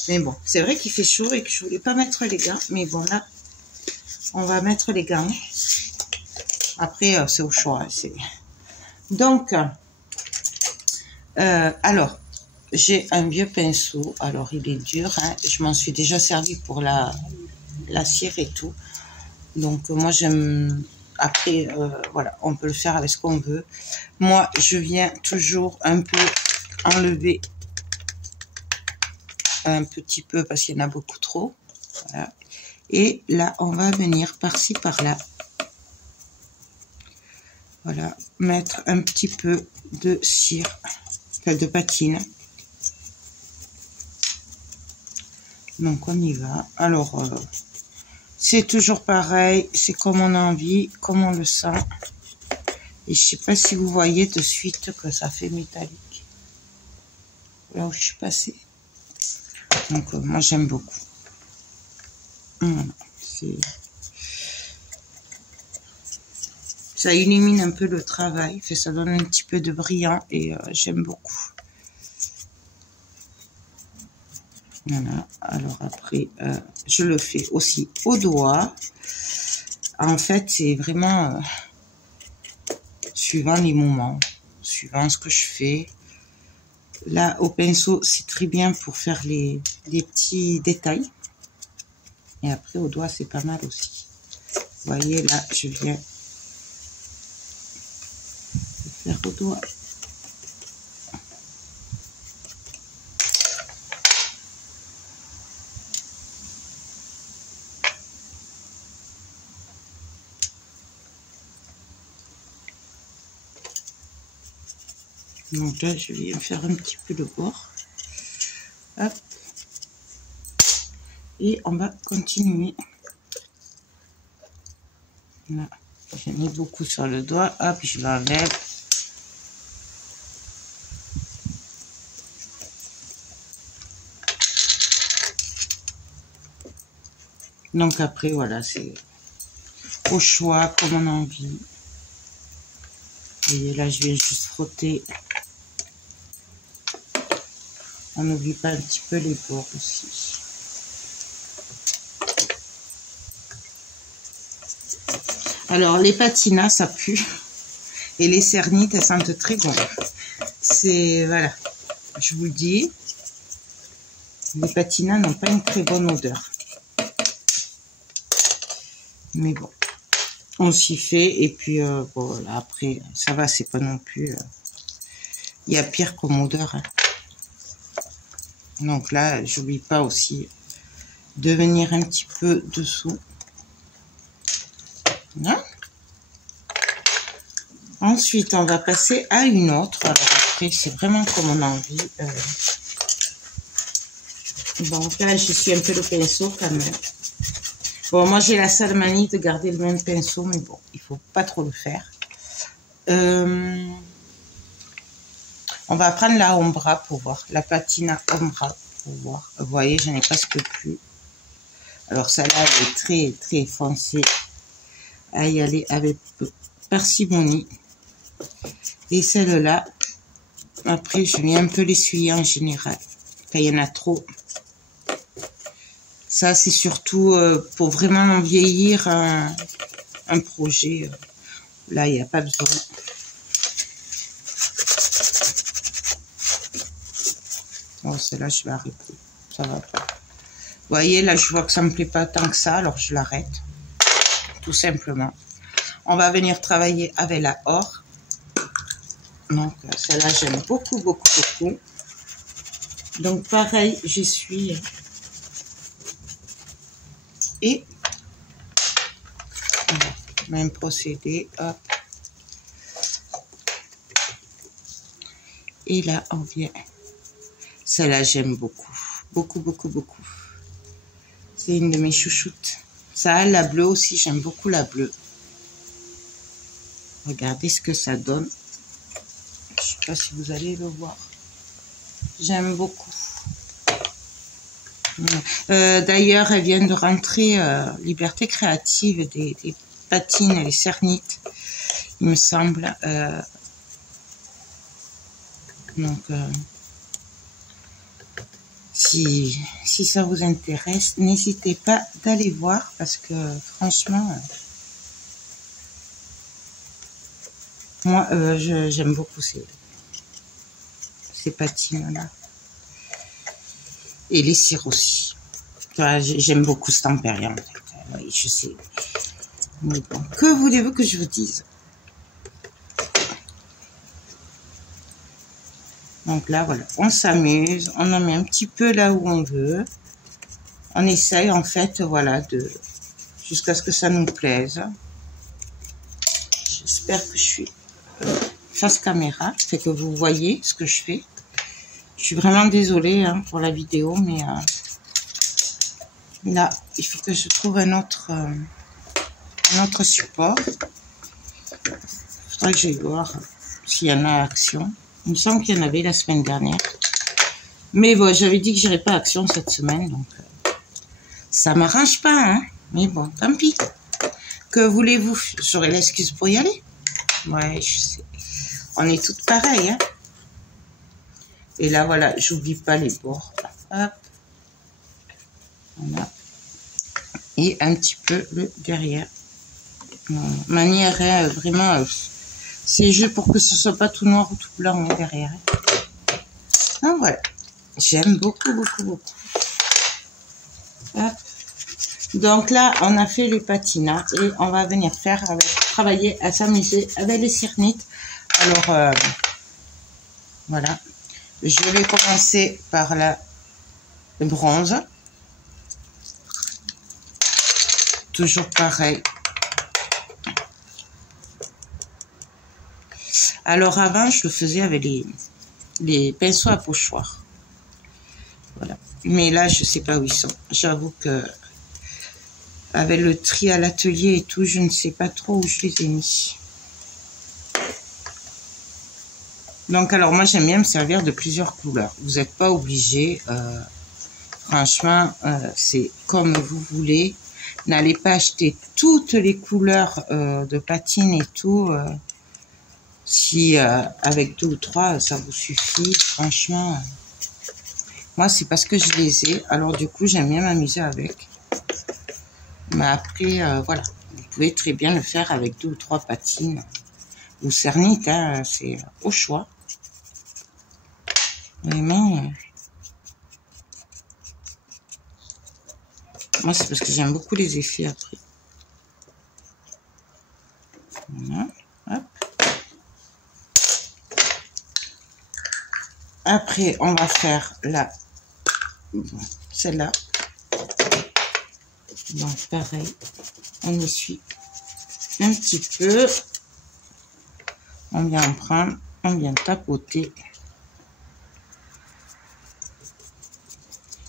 Mais bon, c'est vrai qu'il fait chaud et que je voulais pas mettre les gants. Mais bon, là, on va mettre les gants. Après, c'est au choix. Donc, alors, j'ai un vieux pinceau. Alors, il est dur. Hein. Je m'en suis déjà servi pour la cire et tout. Donc, moi, j'aime... Après, voilà, on peut le faire avec ce qu'on veut. Moi, je viens toujours un peu enlever un petit peu parce qu'il y en a beaucoup trop. Voilà. Et là, on va venir par-ci, par-là. Voilà, mettre un petit peu de cire, enfin de patine. Donc, on y va. Alors, c'est toujours pareil, c'est comme on a envie, comme on le sent. Et je sais pas si vous voyez de suite que ça fait métallique. Là où je suis passée. Donc, moi, j'aime beaucoup. Voilà, ça illumine un peu le travail, ça donne un petit peu de brillant et j'aime beaucoup. Voilà, alors après, je le fais aussi au doigt. En fait, c'est vraiment suivant les moments, suivant ce que je fais. Là, au pinceau, c'est très bien pour faire des petits détails. Et après, au doigt, c'est pas mal aussi. Vous voyez, là, je viens de faire au doigt. Donc là, je viens faire un petit peu le bord. Hop. Et on va continuer. Là, j'ai mis beaucoup sur le doigt. Hop, je l'enlève. Donc après, voilà, c'est au choix, comme on a envie. Et là, je vais juste frotter. On n'oublie pas un petit peu les bords aussi. Alors, les patinas, ça pue. Et les cernites, elles sentent très bon. C'est, voilà, je vous le dis. Les patinas n'ont pas une très bonne odeur. Mais bon, on s'y fait. Et puis, bon, voilà, après, ça va, c'est pas non plus... Il y a pire comme odeur. Hein. Donc là, j'oublie pas aussi de venir un petit peu dessous. Voilà. Ensuite, on va passer à une autre. Alors après, c'est vraiment comme on a envie. Donc là, je suis un peu le pinceau quand même. Bon, moi, j'ai la sale manie de garder le même pinceau, mais bon, il faut pas trop le faire. On va prendre la Ombra pour voir. La Patina Ombra pour voir. Vous voyez, j'en ai presque plus. Alors, celle-là, elle est très, très foncée. À y aller avec parcimonie. Et celle-là, après, je viens un peu l'essuyer en général. Quand il y en a trop. Ça, c'est surtout pour vraiment vieillir un projet. Là, il n'y a pas besoin. Bon, celle-là, je vais arrêter. Ça va pas. Vous voyez, là, je vois que ça me plaît pas tant que ça, alors je l'arrête. Tout simplement. On va venir travailler avec la or. Donc, celle-là, j'aime beaucoup, beaucoup, beaucoup. Donc, pareil, j'essuie. Et, voilà, même procédé, hop. Et là, on vient. Celle-là, j'aime beaucoup. Beaucoup, beaucoup, beaucoup. C'est une de mes chouchoutes. Ça, la bleue aussi, j'aime beaucoup la bleue. Regardez ce que ça donne. Je sais pas si vous allez le voir. J'aime beaucoup. D'ailleurs, elles viennent de rentrer Liberté Créative des patines et les cernites, il me semble. Donc, si ça vous intéresse, n'hésitez pas d'aller voir parce que franchement, moi, j'aime beaucoup ces patines-là. Et les cires aussi. J'aime beaucoup cette Tempérien, en fait. Oui, je sais. Mais bon, que voulez-vous que je vous dise? Donc là, voilà, on s'amuse, on en met un petit peu là où on veut. On essaye, en fait, voilà, jusqu'à ce que ça nous plaise. J'espère que je suis face caméra, fait que vous voyez ce que je fais. Je suis vraiment désolée hein, pour la vidéo, mais là, il faut que je trouve un autre support. Il faudrait que j'aille voir s'il y en a à Action. Il me semble qu'il y en avait la semaine dernière. Mais bon, j'avais dit que j'irais pas à Action cette semaine, donc ça m'arrange pas, hein. Mais bon, tant pis. Que voulez-vous? J'aurai l'excuse pour y aller. Ouais, je sais. On est toutes pareilles, hein. Et là, voilà, j'oublie pas les bords. Hop. Voilà. Et un petit peu le derrière. Manière vraiment, c'est juste pour que ce soit pas tout noir ou tout blanc derrière. Donc voilà, j'aime beaucoup, beaucoup, beaucoup. Hop. Donc là, on a fait le patinat et on va venir travailler à s'amuser avec les cernites. Alors, voilà. Je vais commencer par le bronze. Toujours pareil. Alors avant, je le faisais avec les pinceaux à pochoir. Voilà. Mais là, je sais pas où ils sont. J'avoue que avec le tri à l'atelier et tout, je ne sais pas trop où je les ai mis. Donc alors moi j'aime bien me servir de plusieurs couleurs. Vous n'êtes pas obligé. Franchement, c'est comme vous voulez. N'allez pas acheter toutes les couleurs de patine et tout. Si avec 2 ou 3, ça vous suffit. Franchement, moi c'est parce que je les ai. Alors du coup, j'aime bien m'amuser avec. Mais après, voilà. Vous pouvez très bien le faire avec 2 ou 3 patines. Ou cernites, hein, c'est au choix. Vraiment. Moi, c'est parce que j'aime beaucoup les effets après. Voilà. Hop. Après, on va faire celle-là. Donc, pareil. On essuie un petit peu. On vient en prendre. On vient tapoter.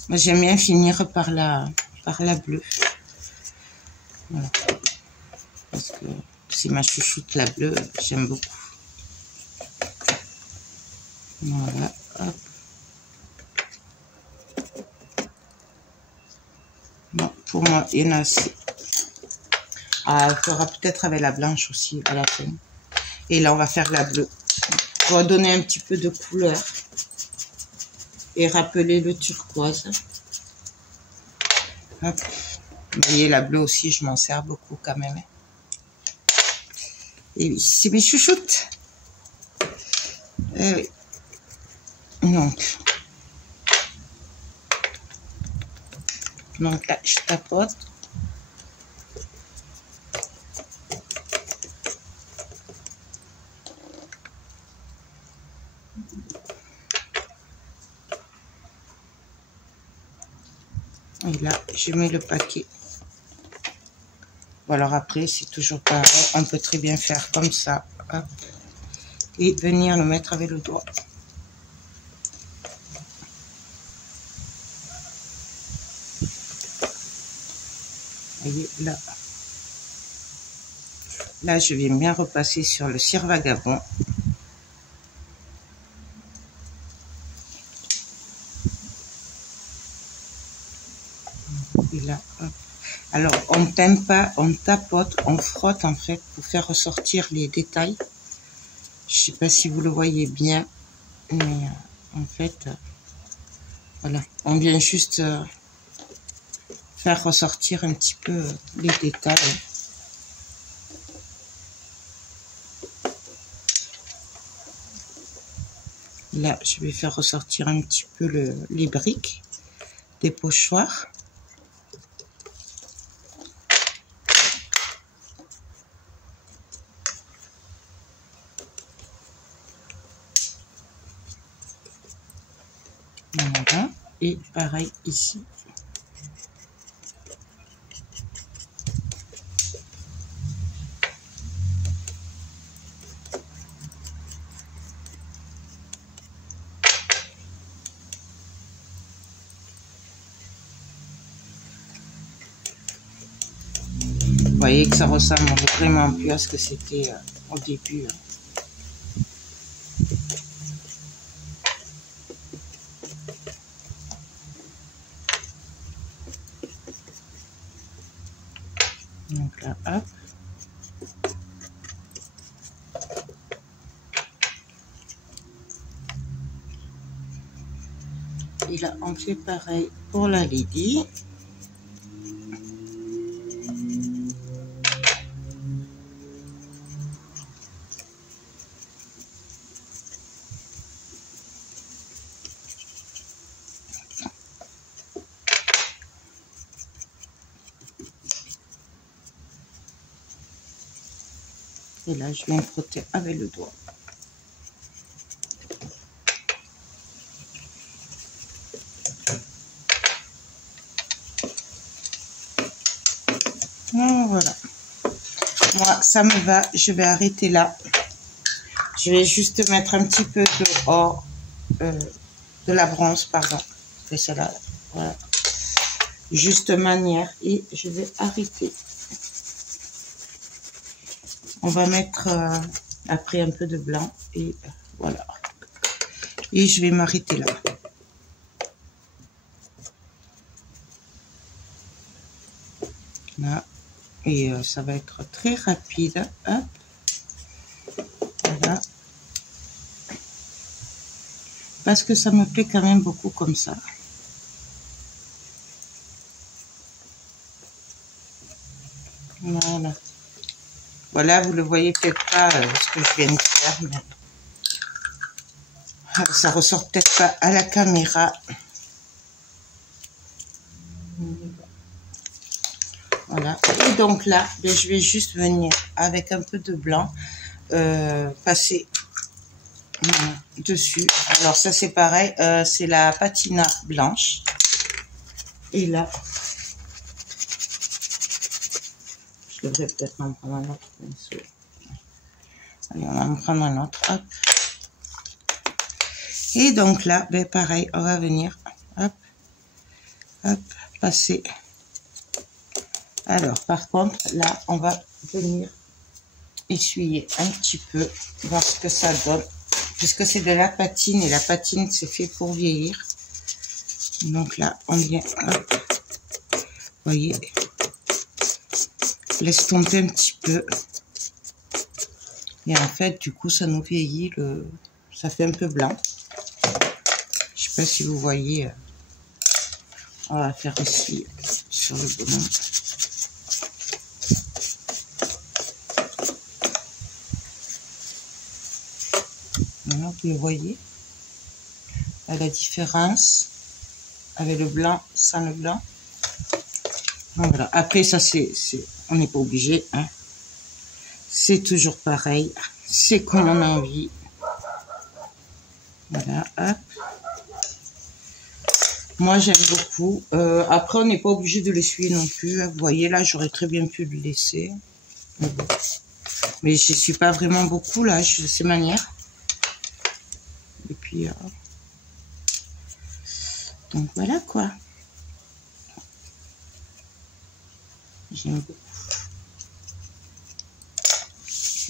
Moi, j'aime bien finir par la bleue. Voilà. Parce que c'est ma chouchoute, la bleue. J'aime beaucoup. Voilà. Hop. Bon, pour moi, il y en a assez. Ah, on fera peut-être avec la blanche aussi à la fin. Et là, on va faire la bleue. On va donner un petit peu de couleur. Et rappeler le turquoise. Hop. Vous voyez, la bleue aussi, je m'en sers beaucoup quand même. Et oui, c'est mes chouchoutes. Et oui. Donc là, je tapote. Et là, je mets le paquet. Bon, alors après, c'est toujours pareil. On peut très bien faire comme ça. Hop. Et venir le mettre avec le doigt. Vous voyez, là. Là, je vais bien repasser sur le cire vagabond. Et là, hop. Alors, on teinte pas, on tapote, on frotte en fait pour faire ressortir les détails. Je sais pas si vous le voyez bien, mais en fait, voilà, on vient juste faire ressortir un petit peu les détails. Là, je vais faire ressortir un petit peu les briques des pochoirs. Voilà. Et pareil ici. Vous voyez que ça ressemble vraiment plus à ce que c'était au début. Donc là, hop. Et là, on fait pareil pour la lady. Et là, je viens frotter avec le doigt. Voilà. Moi, ça me va. Je vais arrêter là. Je vais juste mettre un petit peu de or, de la bronze, pardon. C'est celle-là. Voilà. Juste manière. Et je vais arrêter. On va mettre après un peu de blanc. Et voilà. Et je vais m'arrêter là. Là. Et ça va être très rapide. Hop. Voilà. Parce que ça me plaît quand même beaucoup comme ça. Voilà. Voilà, vous le voyez peut-être pas ce que je viens de faire, mais ça ressort peut-être pas à la caméra. Voilà. Et donc là, ben, je vais juste venir avec un peu de blanc passer dessus. Alors ça c'est pareil, c'est la patina blanche. Et là, je devrais peut-être en prendre un autre. Allez, on va en prendre un autre. Hop. Et donc là, ben pareil, on va venir, hop, hop, passer. Alors, par contre, là, on va venir essuyer un petit peu, voir ce que ça donne, puisque c'est de la patine, et la patine, c'est fait pour vieillir. Donc là, on vient, hop, vous voyez, laisse tomber un petit peu. Et en fait, du coup, ça nous vieillit, ça fait un peu blanc. Je sais pas si vous voyez, on va faire ici, sur le bonhomme. Maintenant, vous le voyez, à la différence avec le blanc, sans le blanc. Donc voilà. Après, ça, on n'est pas obligé, hein. C'est toujours pareil. C'est comme on a envie. Voilà, hop. Moi, j'aime beaucoup. Après, on n'est pas obligé de l'essuyer non plus. Vous voyez, là, j'aurais très bien pu le laisser. Mais je ne suis pas vraiment beaucoup, là. Je sais manière. Et puis, donc, voilà, quoi. J'aime beaucoup.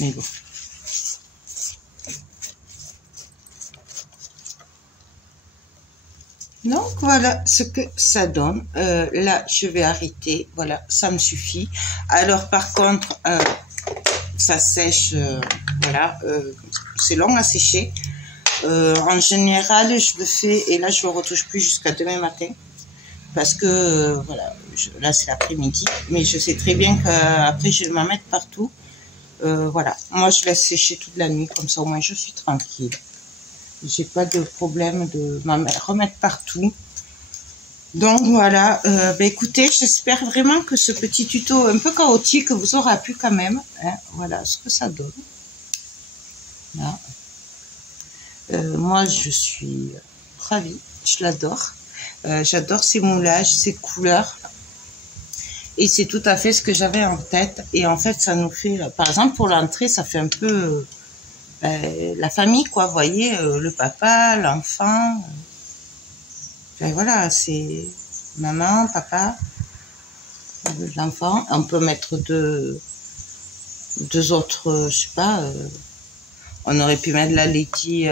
Mais bon. Donc voilà ce que ça donne. Là je vais arrêter, voilà, ça me suffit. Alors par contre ça sèche, voilà, c'est long à sécher. En général je le fais, et là je ne le retouche plus jusqu'à demain matin, parce que voilà, là c'est l'après-midi, mais je sais très bien qu'après je vais m'en mettre partout. Voilà, moi je laisse sécher toute la nuit, comme ça au moins je suis tranquille. J'ai pas de problème de m'en remettre partout. Donc voilà, écoutez, j'espère vraiment que ce petit tuto un peu chaotique vous aura plu quand même. Hein, voilà ce que ça donne. Là. Moi je suis ravie, je l'adore. J'adore ces moulages, ces couleurs. Et c'est tout à fait ce que j'avais en tête. Et en fait ça nous fait, par exemple pour l'entrée, ça fait un peu... la famille, quoi, vous voyez, le papa, l'enfant, voilà, c'est maman, papa, l'enfant. On peut mettre deux autres, je sais pas, on aurait pu mettre la Lady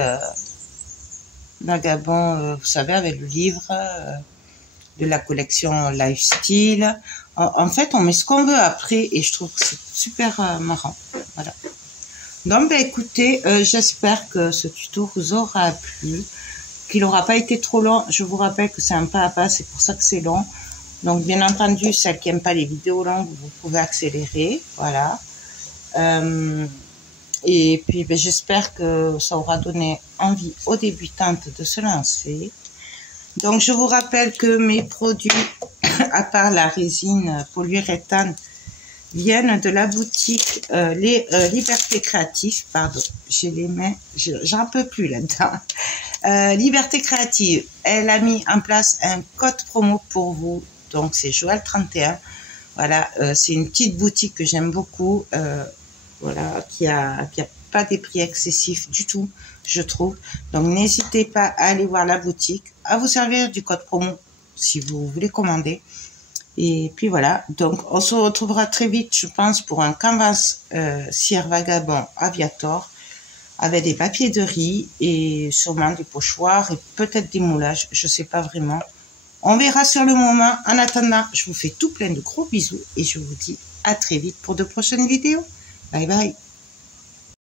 Vagabond, vous savez, avec le livre de la collection Lifestyle. En fait, on met ce qu'on veut après, et je trouve que c'est super marrant, voilà. Donc, écoutez, j'espère que ce tuto vous aura plu, qu'il n'aura pas été trop long. Je vous rappelle que c'est un pas à pas, c'est pour ça que c'est long. Donc, bien entendu, celles qui n'aiment pas les vidéos longues, vous pouvez accélérer, voilà. Et puis, j'espère que ça aura donné envie aux débutantes de se lancer. Donc, je vous rappelle que mes produits, à part la résine polyuréthane, viennent de la boutique les Liberté Créative, pardon, j'ai les mains, j'en peux plus là-dedans. Liberté Créative, elle a mis en place un code promo pour vous, donc c'est Joël 31. Voilà, c'est une petite boutique que j'aime beaucoup, voilà, qui a pas des prix excessifs du tout, je trouve. Donc n'hésitez pas à aller voir la boutique, à vous servir du code promo si vous voulez commander. Et puis voilà, donc on se retrouvera très vite, je pense, pour un canvas cire vagabond aviator avec des papiers de riz et sûrement des pochoirs et peut-être des moulages, je sais pas vraiment. On verra sur le moment. En attendant, je vous fais tout plein de gros bisous et je vous dis à très vite pour de prochaines vidéos. Bye bye.